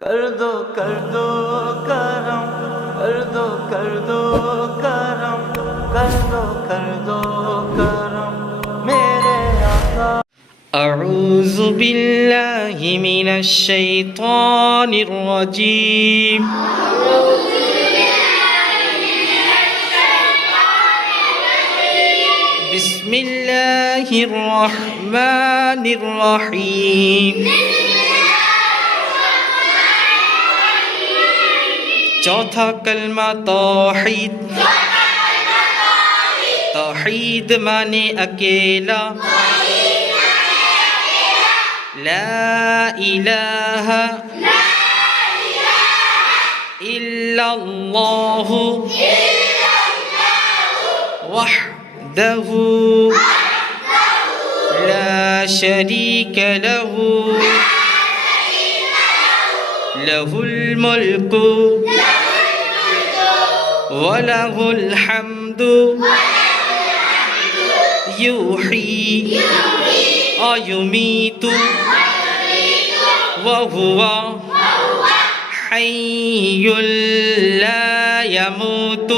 کر دو کرم، کر دو کرم، کر دو کرم میرے آقا۔ اعوذ باللہ من الشیطان الرجیم بسم اللہ الرحمن الرحیم۔ چوتھا کلمہ توحید۔ توحید مانے اکیلا، لا الہ الا اللہ وحدہ لا شریک لہ لہ الملک وَلَهُ الْحَمْدُ يُحْيِي وَيُمِيتُ وَهُوَ حَيٌّ لَا يَمُوتُ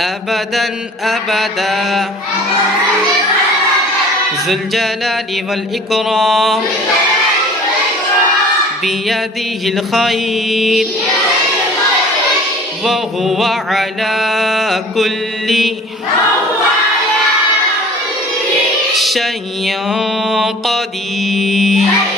أَبَدًا أَبَدًا ذُو الْجَلَالِ وَالْإِكْرَامِ بِيَدِهِ الْخَيْرُ وَهُوَ عَلَى كُلِّ شَيْءٍ قَدِيرٌ۔